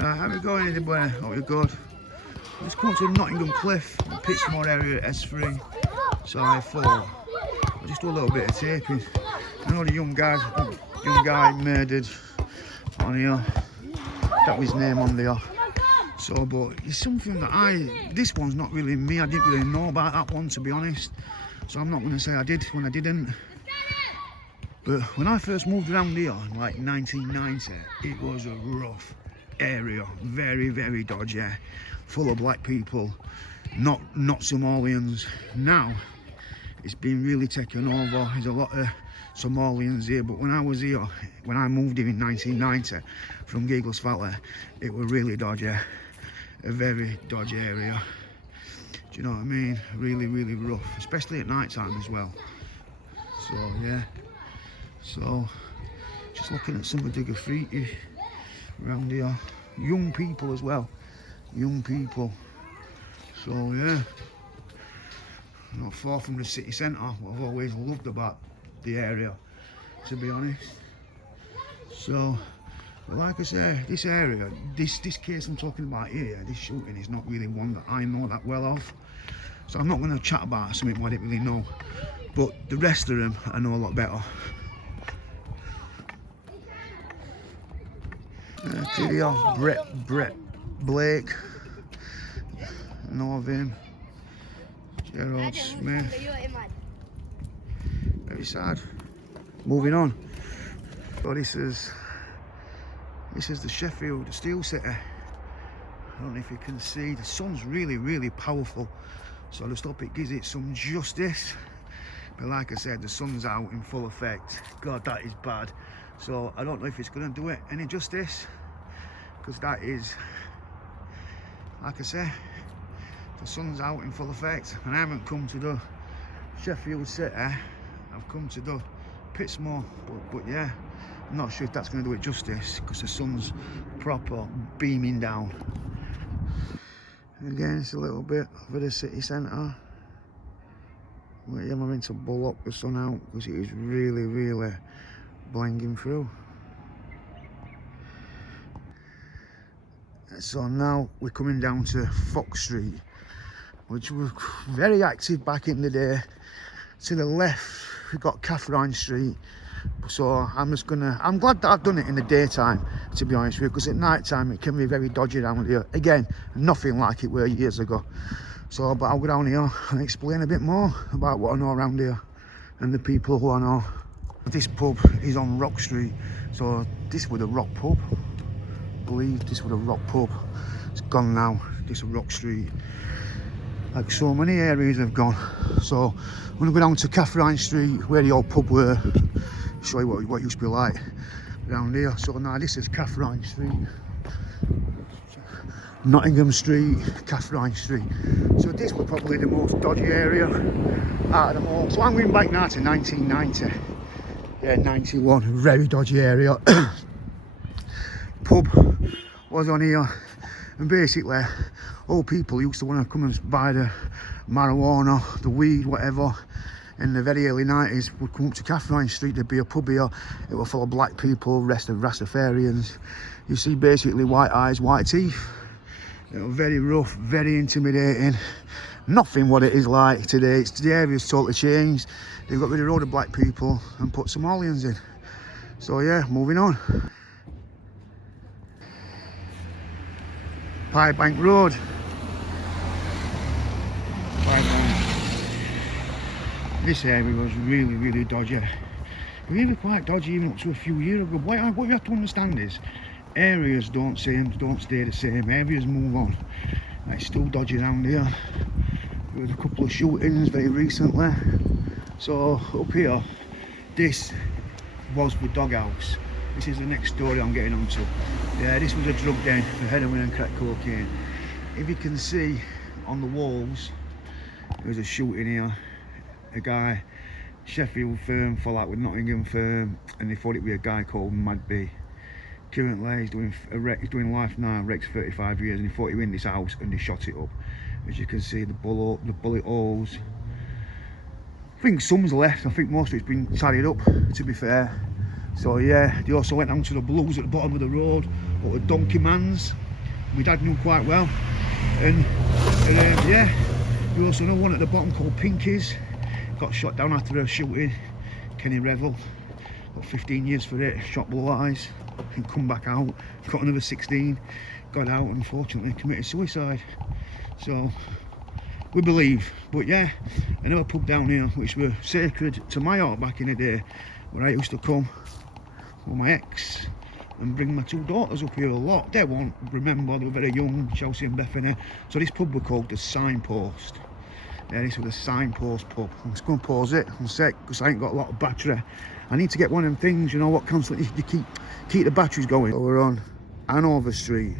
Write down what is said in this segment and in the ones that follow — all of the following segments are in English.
How we going anywhere? Oh, we're good. Just come to Nottingham Cliff, the Pitsmoor area, S3, so I4. I just do a little bit of taping. I know the young guy murdered on here. That was his name on there. So, but it's something that this one's not really me. I didn't really know about that one, to be honest. So I'm not going to say I did when I didn't. But when I first moved around here in like 1990, it was a rough area, very, very dodgy, full of black people, not Somalians. Now it's been really taken over. There's a lot of Somalians here, but when I was here, when I moved here in 1990 from Giggles Valley, it was really dodgy, a very dodgy area. Do you know what I mean? Really, really rough, especially at night time as well. So yeah. So, just looking at some of the graffiti around here. Young people as well. Young people. So, yeah. Not far from the city centre. What I've always loved about the area, to be honest. So, like I say, this area, this case I'm talking about here, this shooting is not really one that I know that well of. So, I'm not going to chat about something I didn't really know. But the rest of them, I know a lot better. Brett Blake, know of him. Gerald Smith. Very sad. Moving on. So this is the Sheffield Steel City. I don't know if you can see, the sun's really, really powerful. So I just hope it gives it some justice. But like I said, the sun's out in full effect. God, that is bad. So I don't know if it's going to do it any justice, because that is, like I say, the sun's out in full effect, and I haven't come to the Sheffield City. I've come to the Pitsmoor, but yeah, I'm not sure if that's going to do it justice, because the sun's proper beaming down. Again, it's a little bit over the city centre. But yeah, I'm having to bull up the sun out because it is really, really blinding through. So now we're coming down to Fox Street, which was very active back in the day. To the left, we've got Catherine Street. So I'm glad that I've done it in the daytime, to be honest with you, because at night time it can be very dodgy down here. Again, nothing like it were years ago. So, but I'll go down here and explain a bit more about what I know around here and the people who I know. This pub is on Rock Street, so this was a rock pub. I believe this was a rock pub. It's gone now. This is Rock Street. Like so many areas have gone. So I'm gonna go down to Catherine Street, where the old pub were. Show you what it used to be like around here. So now this is Catherine Street. Nottingham Street, Catherine Street. So this was probably the most dodgy area out of them all. So I'm going back now to 1990. Yeah, 91, very dodgy area. Pub was on here, and basically all people used to want to come and buy the marijuana, the weed, whatever. In the very early 90s, would come up to Catherine Street. There'd be a pub here. It was full of black people, rest of Rastafarians. You see basically white eyes, white teeth. It was very rough, very intimidating. Nothing what it is like today. The area's totally changed. They've got rid of all the black people and put Somalians in. So yeah, moving on. Pie Bank Road. Pie Bank. This area was really, really dodgy. Really quite dodgy even up to a few years ago. What you have to understand is, areas don't stay the same. Areas move on. It's still dodgy around here. There was a couple of shootings very recently. So up here, this was the doghouse. This is the next story I'm getting onto. Yeah, this was a drug den for heroin and crack cocaine. If you can see on the walls, there was a shooting here. A guy, Sheffield firm fell out with Nottingham firm, and they thought it was a guy called Mad B. Currently he's doing life now, Rex 35 years, and he thought he was in this house and they shot it up. As you can see, the bullet holes. I think some's left. I think most of it's been tidied up, to be fair. So yeah, they also went down to the Blues at the bottom of the road, or the Donkey Man's. my dad knew quite well. And yeah, we also know one at the bottom called Pinkies. Got shot down after a shooting. Kenny Revel, got 15 years for it, shot below eyes, and come back out, got another 16, got out, and unfortunately committed suicide. So we believe. But yeah, another pub down here which were sacred to my heart back in the day, where I used to come with my ex and bring my two daughters up here a lot. They won't remember, they were very young, Chelsea and Bethany. So this pub was called the Signpost. Yeah, this was the Signpost pub. I'm just going to pause it in a sec because I ain't got a lot of battery. I need to get one of them things, you know, what constantly you keep the batteries going. So we're on Hanover Street,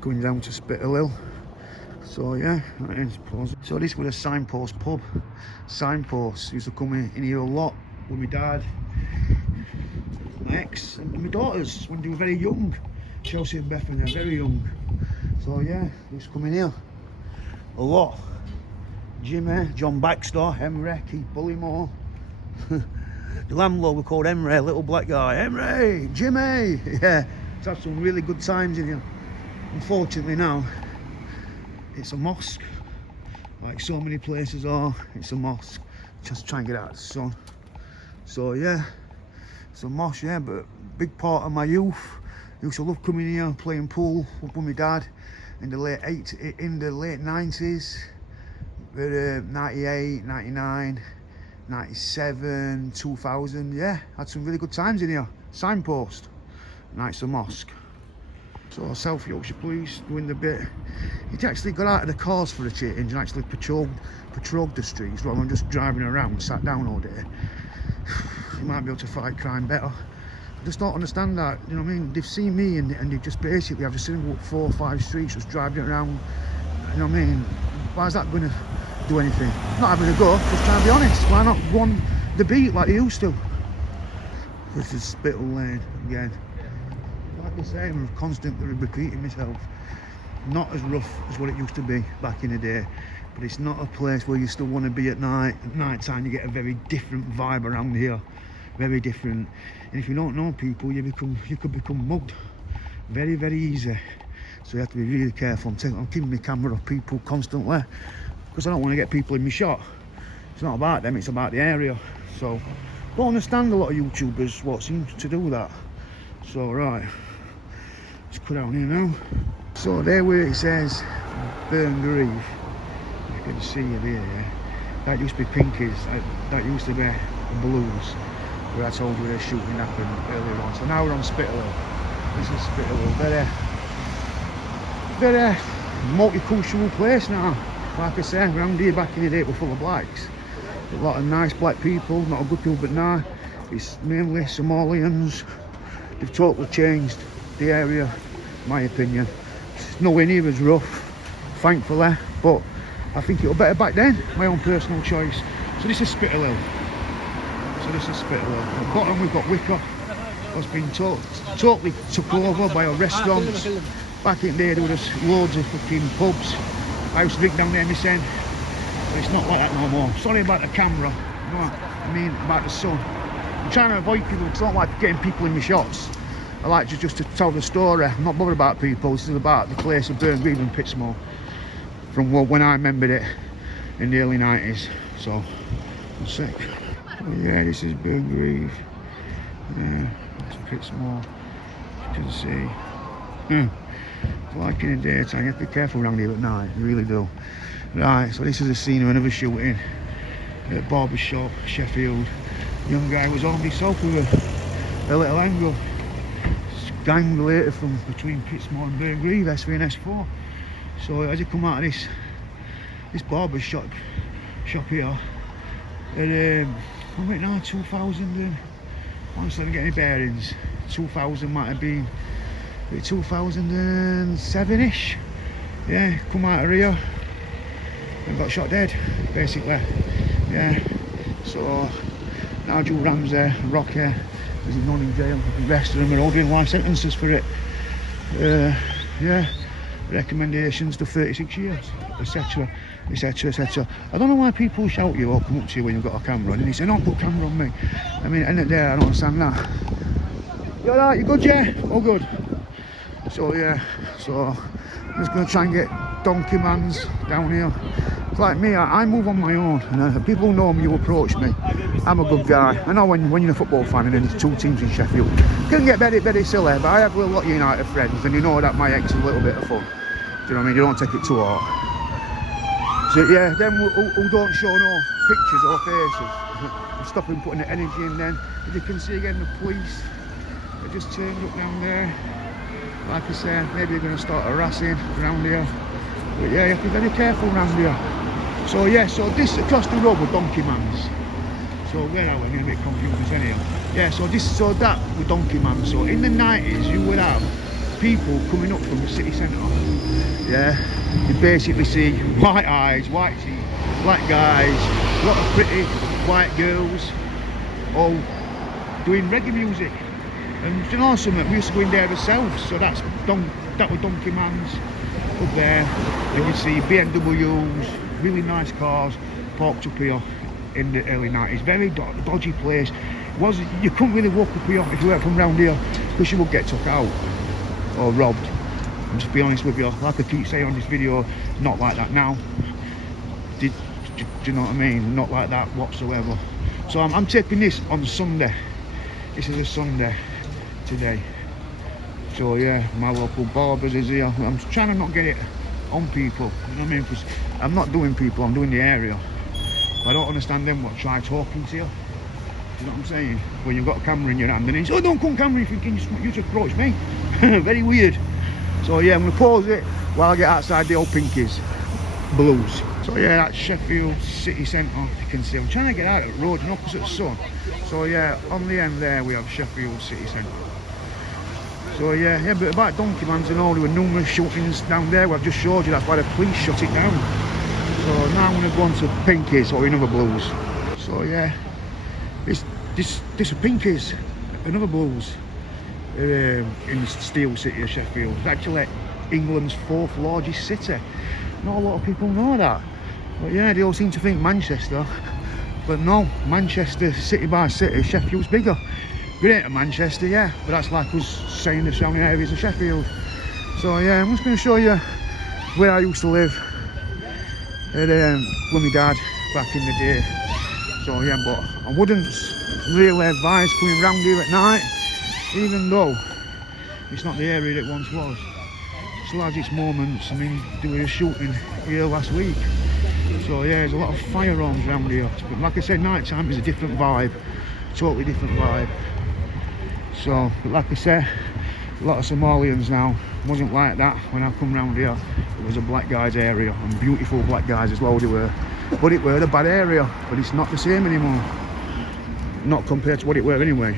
going down to Spittal Hill. So yeah, let's pause it. So this was a Signpost pub. Signpost used to come in here a lot with my dad, my ex, and my daughters when they were very young. Chelsea and Bethany are very young. So yeah, they used to come in here a lot. Jimmy, John Baxter, Emre, Keith Bullymore. The landlord we called Emre, little black guy. Emre, Jimmy. Yeah, it's had some really good times in here. Unfortunately now, it's a mosque. Like so many places are, it's a mosque. Just try and get out of the sun. So yeah, it's a mosque, yeah, but big part of my youth. I used to love coming here, playing pool with my dad. In the late 90s, 98, 99, 97, 2000, yeah, had some really good times in here. Signpost, nice a mosque. So South Yorkshire Police doing the bit. He actually got out of the cars for a change and actually patrolled the streets rather than just driving around, sat down all day. You might be able to fight crime better. I just don't understand that, you know what I mean? They've seen me and they've just basically, I've just seen them walk 4 or 5 streets, just driving around, you know what I mean? Why is that going to do anything? Not having a go, just trying to be honest. Why not run the beat like they used to? This is Spittal Lane again. Like I say, I'm constantly repeating myself. Not as rough as what it used to be back in the day, but it's not a place where you still want to be at night. At night time you get a very different vibe around here. Very different. And if you don't know people, you could become mugged very, very easy. So you have to be really careful. I'm keeping my camera off people constantly because I don't want to get people in my shot. It's not about them, it's about the area. So I don't understand a lot of YouTubers what seems to do that. So right, let's go down here now. So there where it says Burn Grieve, you can see it here, yeah? That used to be Pinkies, that used to be Blues, where I told you the shooting happened earlier on. So now we're on Spittal Hill. This is Spittal Hill, very multicultural place now. Like I say, around here back in the day it was full of blacks. A lot of nice black people, not a good people, but now it's mainly Somalians. They've totally changed the area, in my opinion. It's nowhere near as rough, thankfully, but I think it was better back then, my own personal choice. So this is Spittal Hill. At the bottom we've got Wicker. It's been totally took over by our restaurants. Back in there were just loads of fucking pubs. I used to drink down there myself, but it's not like that no more. Sorry about the camera, you know what I mean, about the sun. I'm trying to avoid people because I don't like getting people in my shots. I like just to tell the story. I'm not bothered about people. This is about the place of Burn Grieve and Pitsmoor from when I remembered it in the early 90s. So, one sec. Oh yeah, this is Burn Grieve. Yeah, that's Pitsmoor. As you can see. Like in the daytime, you have to be careful around here at night. You really do. Right, so this is a scene of another shooting at barber shop, Sheffield. Young guy was on himself with a little angle. Gang related from between Pitsmoor and Burn Grieve, S3 and S4. So as you come out of this barber shop here, and I'm right now 2000. Once I didn't get any bearings, 2000 might have been 2007-ish. Yeah, come out of here and got shot dead, basically. Yeah. So now Joe Ramsey and Rocky is known in jail. The rest of them are all doing life sentences for it. Yeah, recommendations to 36 years, etc, etc, etc. I don't know why people shout you or come up to you when you've got a camera on and you say, don't put a camera on me. I mean, at the end of the day, I don't understand that. You alright? You good, yeah? All good. So yeah, so I'm just going to try and get donkey mans down here. It's like me, I move on my own, and people know me, you approach me. I'm a good guy. I know when you're a football fan and then there's two teams in Sheffield, it can get very silly, but I have a lot of United friends, and you know that my ex is a little bit of fun. Do you know what I mean? You don't take it too hard. So yeah, them who don't show no pictures or faces, stop him putting the energy in then. As you can see again, the police, they just turned up down there. Like I said, maybe they're going to start harassing around here. But yeah, you have to be very careful around here. So yeah, so this across the road with donkey mans. So where are we? I'm getting a bit confused anyhow. Yeah, so that with donkey mans. So in the 90s you would have people coming up from the city centre. Yeah, you basically see white eyes, white teeth, black guys, a lot of pretty white girls, all doing reggae music. And you know something, we used to go in there ourselves, so that was donkey mans up there. And you'd see BMWs, really nice cars parked up here in the early 90s. Very dodgy place. You couldn't really walk up here if you went from round here, because you would get took out or robbed. And just be honest with you, like I keep saying on this video, not like that now. Do you know what I mean? Not like that whatsoever. So I'm taking this on Sunday. This is a Sunday today. So yeah, my local barbers is here. I'm trying to not get it on people, you know what I mean? Because I'm not doing people, I'm doing the area. I don't understand them what try talking to you. You know what I'm saying? When you've got a camera in your hand and it's, oh, don't come camera if you can, you just approach me. Very weird. So yeah, I'm going to pause it while I get outside the old Pinkies Blues. So yeah, that's Sheffield city centre, you can see. I'm trying to get out of the road and opposite the sun. So yeah, on the end there we have Sheffield city centre. So yeah, but about donkey mans and all, there were numerous shootings down there where I've just showed you, that's why the police shut it down. So now I'm going to go on to Pinkies or another Blues. So yeah, this is Pinkies, another Blues in the steel city of Sheffield. It's actually England's 4th largest city. Not a lot of people know that. But yeah, they all seem to think Manchester. But no, Manchester, city by city, Sheffield's bigger. Great to Manchester, yeah, but that's like us saying the surrounding areas of Sheffield. So yeah, I'm just going to show you where I used to live with my dad back in the day. So yeah, but I wouldn't really advise coming round here at night, even though it's not the area it once was. It still has its moments. I mean, there was a shooting here last week. So yeah, there's a lot of firearms around here. But like I said, night time is a different vibe, totally different vibe. So, but like I said, a lot of Somalians now. Wasn't like that when I come round here. It was a black guys area, and beautiful black guys as well they were. But it were a bad area, but it's not the same anymore. Not compared to what it were anyway.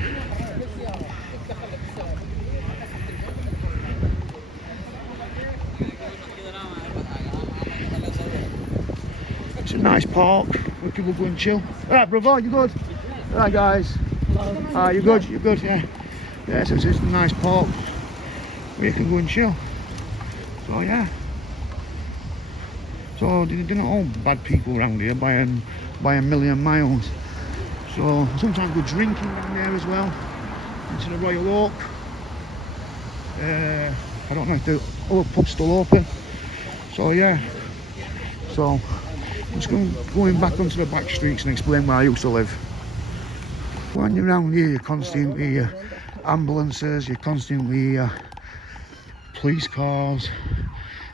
It's a nice park where people go and chill. Alright, brother, you good? Alright, guys. You good? You good? Yeah. Yeah, so it's just a nice park where you can go and chill. So yeah. So they're not all bad people around here by a million miles. So sometimes go drinking around there as well. Into the Royal Oak. I don't know if the other pub's still open. So yeah. So I'm just going back onto the back streets and explain where I used to live. When you're around here, you constantly hear ambulances, you constantly hear police cars.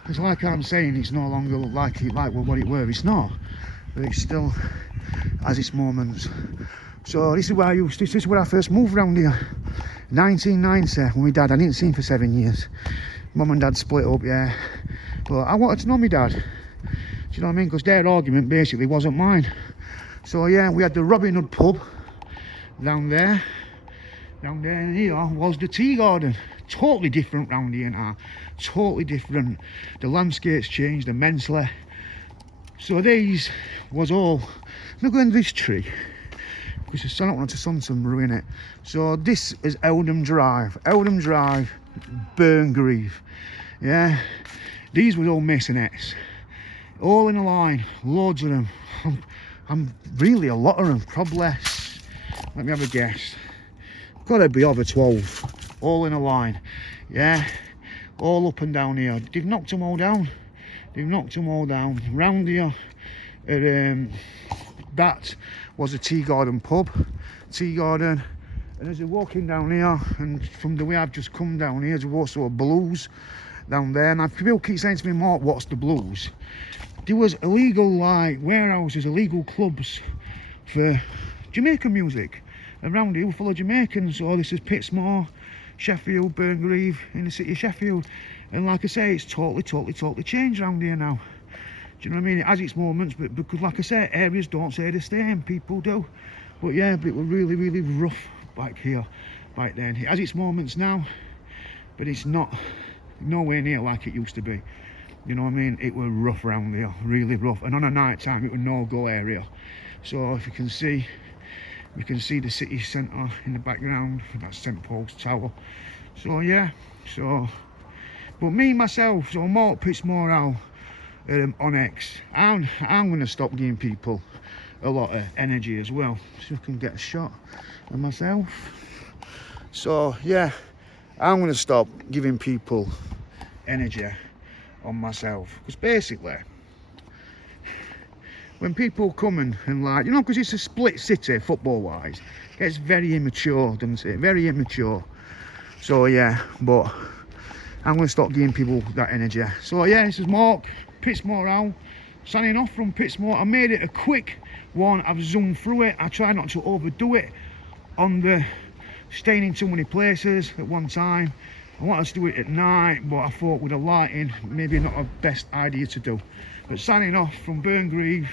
It's like I'm saying, it's no longer like what it were. It's not, but it still has its moments. So this is where this is where I first moved around here. 1990, when my dad, I didn't see him for 7 years. Mum and dad split up, yeah. But I wanted to know my dad. Do you know what I mean? Because their argument basically wasn't mine. So yeah, we had the Robin Hood pub down there. Down there and here was the tea garden. Totally different round here now. Totally different. The landscape's changed immensely. So these was all. Look at this tree. Because I don't want the sun to ruin it. So this is Eldham Drive. Eldham Drive, Burngreave. Yeah. These were all masonettes. All in a line. Loads of them. I'm really a lot of them. Probably. Let me have a guess. Gotta be over 12. All in a line. Yeah. all up and down here. They've knocked them all down. They've knocked them all down. Round here, that was a tea garden pub. Tea garden. And as you're walking down here, and from the way I've just come down here, there's also a Blues down there. And people keep saying to me, Mark, what's the Blues? There was illegal, like, warehouses, illegal clubs for Jamaican music. Around here, we're full of Jamaicans. So this is Pitsmoor, Sheffield, Burngreave, in the city of Sheffield. And like I say, it's totally changed around here now. Do you know what I mean? It has its moments, but because, like I say, areas don't say the same, people do. But yeah, but it was really rough back here, back then. It has its moments now, but it's not nowhere near like it used to be. You know what I mean? It was rough around here, really rough. And on a night time, it was no-go area. So if you can see, we can see the city centre in the background. That's St Paul's Tower. So yeah, so. But me myself, so Mark Pitsmoor out on X. I'm gonna stop giving people a lot of energy as well, so I can get a shot of myself. So yeah, I'm gonna stop giving people energy on myself, because basically when people come and like, you know, because it's a split city football wise, it gets very immature, doesn't it? Very immature. So yeah, but I'm gonna stop giving people that energy. So yeah, this is Mark Pitsmoor out, signing off from Pitsmoor. I made it a quick one. I've zoomed through it. I try not to overdo it on the staying in too many places at one time. I wanted to do it at night, but I thought with the lighting, maybe not a best idea to do. But signing off from Burngreave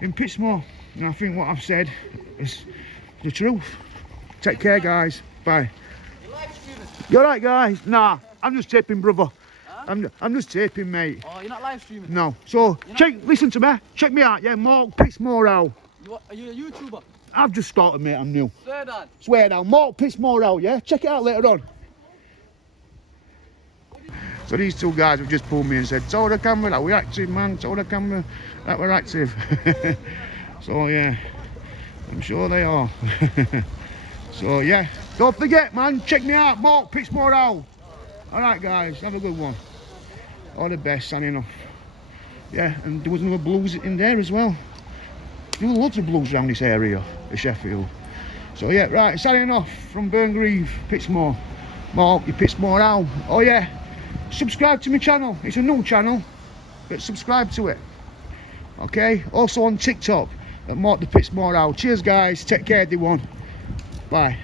in Pitsmoor, and I think what I've said is the truth. Take care, guys. Bye. You alright, guys? Nah, I'm just taping, brother. Huh? I'm just taping, mate. Oh, you're not live streaming? No. So, listen to me. Check me out, yeah? Mark Pitsmoor out. Are you a YouTuber? I've just started, mate. I'm new. Swear down. Swear down. Mark Pitsmoor out, yeah? Check it out later on. So these two guys have just pulled me and said, "Tell the camera that we're active, man. Tell the camera that we're active." So yeah, I'm sure they are. So yeah, don't forget, man. Check me out, Mark Pitsmoor out. All right, guys, have a good one. All the best, signing off. Yeah, and there was another Blues in there as well. There were loads of Blues around this area of Sheffield. So yeah, right, signing off from Burngreave, Pitsmoor. Mark, you Pitsmoor out. Oh yeah. Subscribe to my channel. It's a new channel, but subscribe to it. Okay, also on TikTok at Mark the Pitsmoor out. Cheers, guys. Take care, everyone. Bye.